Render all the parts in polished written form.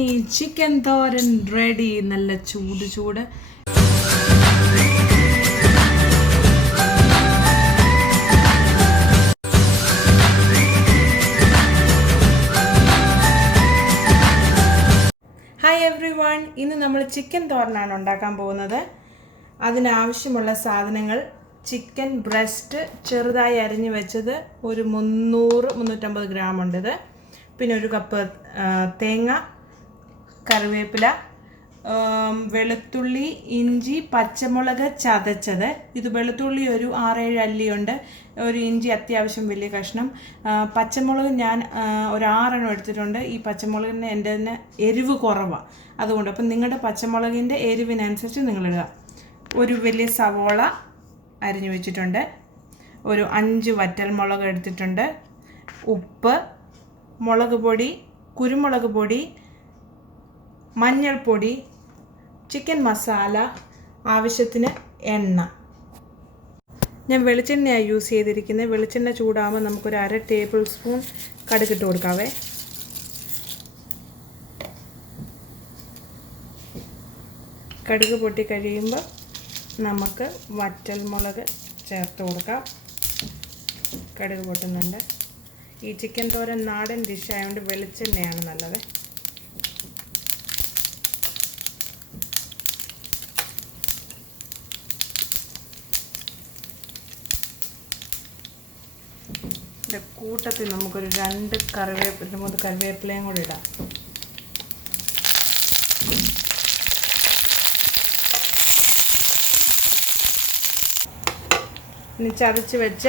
Yummy chicken തോരൻ ready. നല്ല ചൂട് ചൂട്. ഹായ് എവ്രി വൺ, ഇന്ന് നമ്മൾ ചിക്കൻ തോരനാണ് ഉണ്ടാക്കാൻ പോകുന്നത്. അതിനാവശ്യമുള്ള സാധനങ്ങൾ: ചിക്കൻ ബ്രസ്റ്റ് ചെറുതായി അരിഞ്ഞു വെച്ചത് ഒരു 300-350 ഗ്രാം ഉണ്ട്. പിന്നെ ഒരു കപ്പ് തേങ്ങ, കറിവേപ്പില, വെളുത്തുള്ളി, ഇഞ്ചി, പച്ചമുളക് ചതച്ചത്. ഇത് വെളുത്തുള്ളി ഒരു 6-7 അല്ലിയുണ്ട്. ഒരു ഇഞ്ചി അത്യാവശ്യം വലിയ കഷ്ണം. പച്ചമുളക് ഞാൻ ഒരു 6 എണ്ണം എടുത്തിട്ടുണ്ട്. ഈ പച്ചമുളകിന് എൻ്റെ തന്നെ എരിവ് കുറവാണ്, അതുകൊണ്ട് അപ്പം നിങ്ങളുടെ പച്ചമുളകിൻ്റെ എരിവിനനുസരിച്ച് നിങ്ങളിടുക. ഒരു വലിയ സവോള അരിഞ്ഞു വെച്ചിട്ടുണ്ട്. ഒരു 5 വറ്റൽമുളക് എടുത്തിട്ടുണ്ട്. ഉപ്പ്, മുളക് പൊടി, കുരുമുളക് പൊടി, മഞ്ഞൾപ്പൊടി, ചിക്കൻ മസാല, ആവശ്യത്തിന് എണ്ണ. ഞാൻ വെളിച്ചെണ്ണയാണ് യൂസ് ചെയ്തിരിക്കുന്നത്. വെളിച്ചെണ്ണ ചൂടാകുമ്പോൾ നമുക്കൊരു 1/2 ടേബിൾ സ്പൂൺ കടുകിട്ട് കൊടുക്കാവേ. കടുക് പൊട്ടി കഴിയുമ്പോൾ നമുക്ക് വറ്റൽമുളക് ചേർത്ത് കൊടുക്കാം. കടുക് പൊട്ടുന്നുണ്ട്. ഈ ചിക്കൻ തോരൻ നാടൻ ഡിഷ് ആയതുകൊണ്ട് വെളിച്ചെണ്ണയാണ് നല്ലത്. കൂട്ടത്തിൽ നമുക്കൊരു 2 കറിവേപ്പിലയും കൂടി ഇടാം. ഇനി ചതച്ച് വെച്ച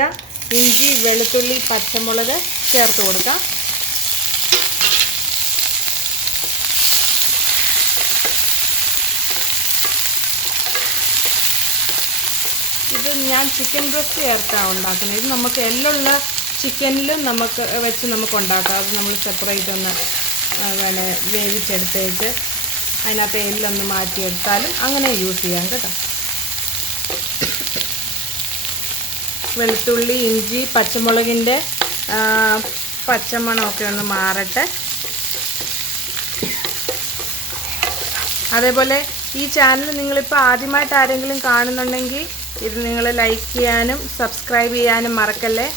ഇഞ്ചി, വെളുത്തുള്ളി, പച്ചമുളക് ചേർത്ത് കൊടുക്കാം. ഇത് ഞാൻ ചിക്കൻ ബ്രസ്റ്റ് ചേർത്താണ് ഉണ്ടാക്കുന്നത്. ഇത് നമുക്ക് എല്ലുള്ള ചിക്കനിലും നമുക്ക് ഉണ്ടാക്കാം. അത് നമ്മൾ സെപ്പറേറ്റ് ഒന്ന് വേവിച്ചെടുത്തേച്ച് അതിനകത്ത് എല്ലൊന്ന് മാറ്റിയെടുത്താലും അങ്ങനെ യൂസ് ചെയ്യാം കേട്ടോ. വെളുത്തുള്ളി, ഇഞ്ചി, പച്ചമുളകിൻ്റെ പച്ചമണമൊക്കെ ഒന്ന് മാറട്ടെ. അതേപോലെ ഈ ചാനൽ നിങ്ങളിപ്പോൾ ആദ്യമായിട്ട് ആരെങ്കിലും കാണുന്നുണ്ടെങ്കിൽ ഇത് നിങ്ങൾ ലൈക്ക് ചെയ്യാനും സബ്സ്ക്രൈബ് ചെയ്യാനും മറക്കല്ലേ.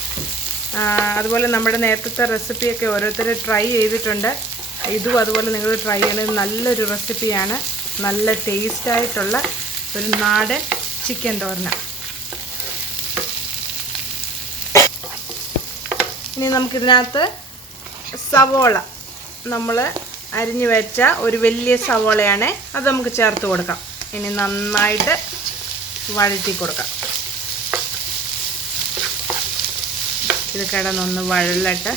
അതുപോലെ നമ്മുടെ നേരത്തെ റെസിപ്പിയൊക്കെ ഓരോരുത്തർ ട്രൈ ചെയ്തിട്ടുണ്ട്. ഇതും അതുപോലെ നിങ്ങൾ ട്രൈ ചെയ്യണത്. നല്ലൊരു റെസിപ്പിയാണ്. നല്ല ടേസ്റ്റായിട്ടുള്ള ഒരു നാടൻ ചിക്കൻ തോരനാണ്. ഇനി നമുക്കിതിനകത്ത് സവോള, നമ്മൾ അരിഞ്ഞു വെച്ച ഒരു വലിയ സവോളയാണ്, അത് നമുക്ക് ചേർത്ത് കൊടുക്കാം. ഇനി നന്നായിട്ട് വഴറ്റി കൊടുക്കാം. ഇത് കിടന്നൊന്ന് വഴലട്ടെ.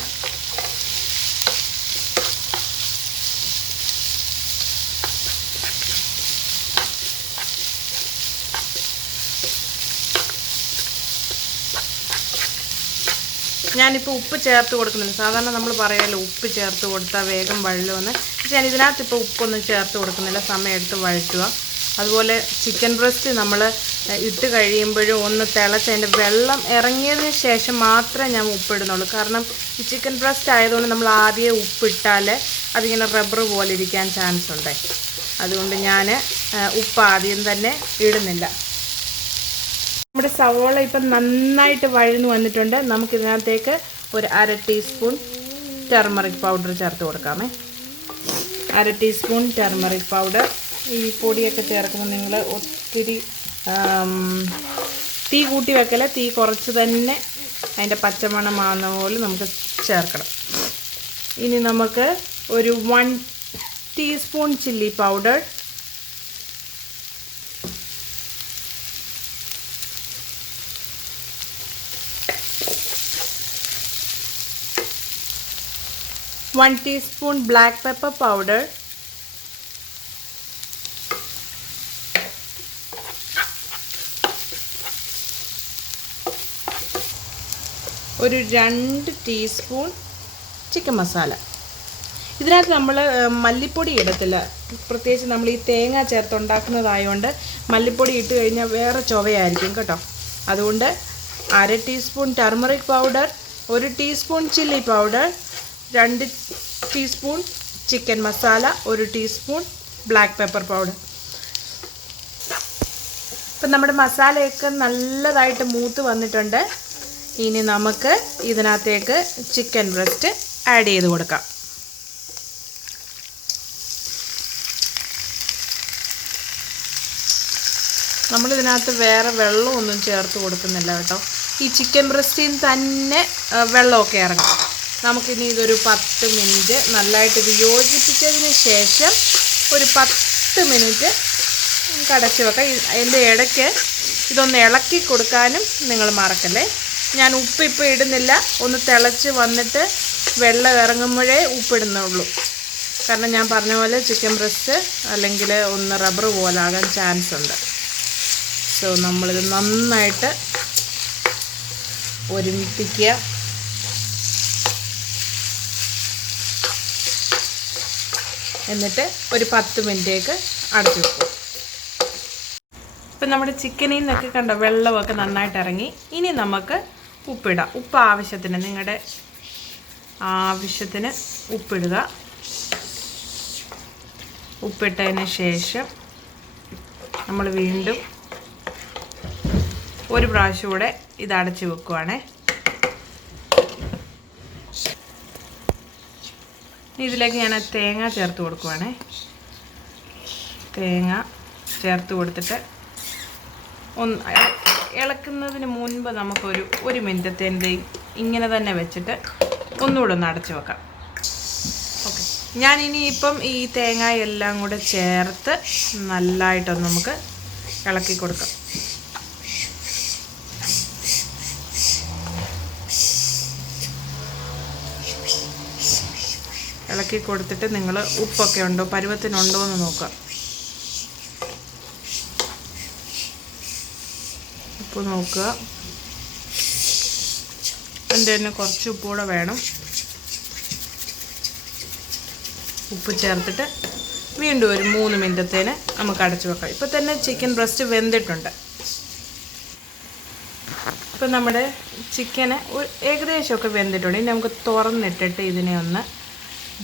ഞാനിപ്പോൾ ഉപ്പ് ചേർത്ത് കൊടുക്കുന്നില്ല. സാധാരണ നമ്മൾ പറയാമല്ലോ ഉപ്പ് ചേർത്ത് കൊടുത്താൽ വേഗം വഴലുമെന്ന്. പക്ഷേ ഞാൻ ഇതിനകത്ത് ഇപ്പോൾ ഉപ്പൊന്നും ചേർത്ത് കൊടുക്കുന്നില്ല. സമയമെടുത്ത് വഴറ്റുക. അതുപോലെ ചിക്കൻ ബ്രസ്റ്റ് നമ്മൾ ഇട്ട് കഴിയുമ്പോഴും ഒന്ന് തിളച്ച് അതിൻ്റെ വെള്ളം ഇറങ്ങിയതിന് ശേഷം മാത്രമേ ഞാൻ ഉപ്പിടുന്നുള്ളൂ. കാരണം ഈ ചിക്കൻ ബ്രസ്റ്റ് ആയതുകൊണ്ട് നമ്മൾ ആദ്യമേ ഉപ്പിട്ടാൽ അതിങ്ങനെ റബ്ബർ പോലെ ഇരിക്കാൻ ചാൻസ് ഉണ്ട്. അതുകൊണ്ട് ഞാൻ ഉപ്പ് ആദ്യം തന്നെ ഇടുന്നില്ല. നമ്മുടെ സവോള ഇപ്പം നന്നായിട്ട് വഴന്നു വന്നിട്ടുണ്ട്. നമുക്കിതിനകത്തേക്ക് ഒരു 1/2 ടീസ്പൂൺ ടർമറിക് പൗഡർ ചേർത്ത് കൊടുക്കാമേ. 1/2 ടീസ്പൂൺ ടർമറിക് പൗഡർ. ഈ പൊടിയൊക്കെ ചേർക്കുമ്പോൾ നിങ്ങൾ ഒത്തിരി തീ കൂട്ടി വെക്കല, തീ കുറച്ച് തന്നെ അതിൻ്റെ പച്ചമണം മാറുന്ന പോലെ നമുക്ക് ചേർക്കണം. ഇനി നമുക്ക് ഒരു 1 teaspoon chilli powder, one teaspoon black pepper powder, ഒരു 2 ടീസ്പൂൺ ചിക്കൻ മസാല. ഇതിനകത്ത് നമ്മൾ മല്ലിപ്പൊടി ഇടത്തില്ല. പ്രത്യേകിച്ച് നമ്മൾ ഈ തേങ്ങ ചേർത്തുണ്ടാക്കുന്നതായതുകൊണ്ട് മല്ലിപ്പൊടി ഇട്ട് കഴിഞ്ഞാൽ വേറെ ചൊവയായിരിക്കും കേട്ടോ. അതുകൊണ്ട് 1/2 teaspoon turmeric powder, 1 teaspoon chilli powder, 2 teaspoon chicken masala 1 teaspoon, black pepper powder. ഇപ്പം നമ്മുടെ മസാലയൊക്കെ നല്ലതായിട്ട് മൂത്ത് വന്നിട്ടുണ്ട്. ഇനി നമുക്ക് ഇതിനകത്തേക്ക് ചിക്കൻ ബ്രസ്റ്റ് ആഡ് ചെയ്ത് കൊടുക്കാം. നമ്മളിതിനകത്ത് വേറെ വെള്ളമൊന്നും ചേർത്ത് കൊടുക്കുന്നില്ല കേട്ടോ. ഈ ചിക്കൻ ബ്രസ്റ്റിൽ തന്നെ വെള്ളമൊക്കെ ഇറങ്ങും. നമുക്കിനി ഇതൊരു 10 മിനിറ്റ് നല്ലതായിട്ട് ഇത് യോജിപ്പിച്ചതിന് ശേഷം ഒരു 10 മിനിറ്റ് അടച്ച് വെക്കാം. അതിൻ്റെ ഇടയ്ക്ക് ഇതൊന്ന് ഇളക്കി കൊടുക്കാനും നിങ്ങൾ മറക്കല്ലേ. ഞാൻ ഉപ്പ് ഇപ്പോൾ ഇടുന്നില്ല. ഒന്ന് തിളച്ച് വന്നിട്ട് വെള്ളം ഇറങ്ങുമ്പോഴേ ഉപ്പിടുന്നുള്ളൂ. കാരണം ഞാൻ പറഞ്ഞ പോലെ ചിക്കൻ ബ്രസ്റ്റ് അല്ലെങ്കിൽ ഒന്ന് റബ്ബർ പോലെ ആകാൻ ചാൻസ് ഉണ്ട്. സോ നമ്മളിത് നന്നായിട്ട് ഒരുമിപ്പിക്കുക. എന്നിട്ട് ഒരു 10 മിനിറ്റേക്ക് അടച്ചു വെക്കും. ഇപ്പം നമ്മുടെ ചിക്കനിൽ നിന്നൊക്കെ കണ്ട വെള്ളമൊക്കെ നന്നായിട്ട് ഇറങ്ങി. ഇനി നമുക്ക് ഉപ്പിടാം. ഉപ്പ് ആവശ്യത്തിന്, നിങ്ങളുടെ ആവശ്യത്തിന് ഉപ്പിടുക. ഉപ്പിട്ടതിന് ശേഷം നമ്മൾ വീണ്ടും ഒരു പ്രാവശ്യം കൂടെ ഇത് അടച്ച് വെക്കുവാണേ. ഇതിലേക്ക് ഞാൻ തേങ്ങ ചേർത്ത് കൊടുക്കുവാണേ. തേങ്ങ ചേർത്ത് കൊടുത്തിട്ട് ഒന്ന് ഇളക്കുന്നതിന് മുൻപ് നമുക്കൊരു 1 മിനിറ്റത്തേൻ്റെ ഇങ്ങനെ തന്നെ വെച്ചിട്ട് ഒന്നുകൂടെ ഒന്ന് അടച്ച് വെക്കാം. ഓക്കെ, ഞാനിനി ഇപ്പം ഈ തേങ്ങ എല്ലാം കൂടെ ചേർത്ത് നല്ലതായിട്ടൊന്ന് നമുക്ക് ഇളക്കി കൊടുക്കാം. ഇളക്കി കൊടുത്തിട്ട് നിങ്ങൾ ഉപ്പൊക്കെ ഉണ്ടോ, പരുവത്തിനുണ്ടോ എന്ന് നോക്കുക. ഉപ്പ് നോക്കുക. എൻ്റെ തന്നെ കുറച്ച് ഉപ്പ് കൂടെ വേണം. ഉപ്പ് ചേർത്തിട്ട് വീണ്ടും ഒരു 3 മിനിറ്റത്തേന് നമുക്ക് അടച്ചു വെക്കാം. ഇപ്പം തന്നെ ചിക്കൻ ബ്രസ്റ്റ് വെന്തിട്ടുണ്ട്. ഇപ്പം നമ്മുടെ ചിക്കന് ഏകദേശമൊക്കെ വെന്തിട്ടുണ്ട്. ഇനി നമുക്ക് തുറന്നിട്ടിട്ട് ഇതിനെ ഒന്ന്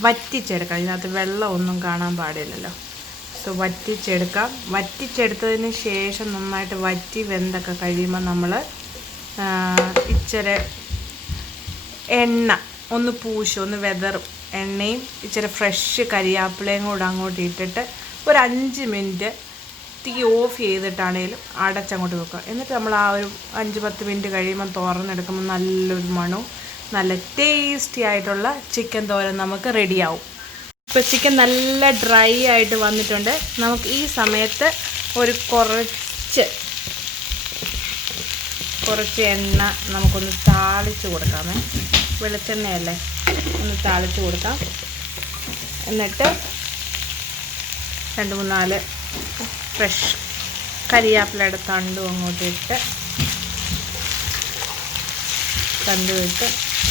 വറ്റിച്ചെടുക്കാം. ഇതിനകത്ത് വെള്ളമൊന്നും കാണാൻ പാടില്ലല്ലോ. സോ വറ്റിച്ചെടുക്കാം. വറ്റിച്ചെടുത്തതിന് ശേഷം നന്നായിട്ട് വറ്റി വെന്തൊക്കെ കഴിയുമ്പോൾ നമ്മൾ ഇച്ചിരി എണ്ണ ഒന്ന് പൂശും, ഒന്ന് വെതറും. എണ്ണയും ഇച്ചിരി ഫ്രഷ് കരിയാപ്പിലയും കൂടെ അങ്ങോട്ട് ഇട്ടിട്ട് ഒരു 5 മിനിറ്റ് തീ ഓഫ് ചെയ്തിട്ടാണേലും അടച്ചങ്ങോട്ട് വെക്കുക. എന്നിട്ട് നമ്മൾ ആ ഒരു 5-10 മിനിറ്റ് കഴിയുമ്പോൾ തുറന്നെടുക്കുമ്പോൾ നല്ലൊരു മണവും നല്ല ടേസ്റ്റി ആയിട്ടുള്ള ചിക്കൻ തോരൻ നമുക്ക് റെഡിയാവും. ഇപ്പോൾ ചിക്കൻ നല്ല ഡ്രൈ ആയിട്ട് വന്നിട്ടുണ്ട്. നമുക്ക് ഈ സമയത്ത് ഒരു കുറച്ച് എണ്ണ നമുക്കൊന്ന് താളിച്ച് കൊടുക്കാമേ. വെളിച്ചെണ്ണയല്ലേ, ഒന്ന് താളിച്ച് കൊടുക്കാം. എന്നിട്ട് 2-3-4 ഫ്രഷ് കരിയാപ്പിലയുടെ തണ്ടും അങ്ങോട്ട് ഇട്ട്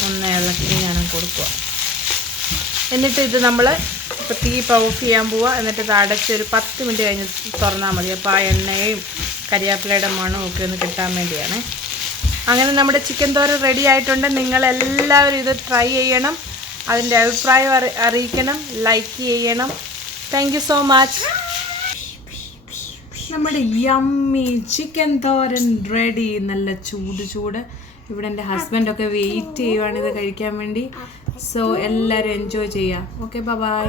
ഒന്ന് ഇളക്കി ഞാൻ കൊടുക്കുക. എന്നിട്ട് ഇത് നമ്മൾ ഇപ്പോൾ തീ ഓഫ് ചെയ്യാൻ പോവുക. എന്നിട്ട് ഇത് അടച്ച് ഒരു 10 മിനിറ്റ് കഴിഞ്ഞ് തുറന്നാൽ മതി. അപ്പോൾ ആ എണ്ണയും കരിയാപ്പിലയുടെ മണവും ഒക്കെ ഒന്ന് കിട്ടാൻ വേണ്ടിയാണ്. അങ്ങനെ നമ്മുടെ ചിക്കൻ തോരൻ റെഡി ആയിട്ടുണ്ട്. നിങ്ങളെല്ലാവരും ഇത് ട്രൈ ചെയ്യണം. അതിൻ്റെ അഭിപ്രായം അറിയിക്കണം, ലൈക്ക് ചെയ്യണം. Thank you so much. നമ്മുടെ യമ്മി ചിക്കൻ തോരൻ റെഡി. നല്ല ചൂട്. ഇവിടെ എൻ്റെ ഹസ്ബൻഡൊക്കെ വെയിറ്റ് ചെയ്യുവാണ് ഇത് കഴിക്കാൻ വേണ്ടി. സോ എല്ലാവരും എൻജോയ് ചെയ്യാം. Okay, by.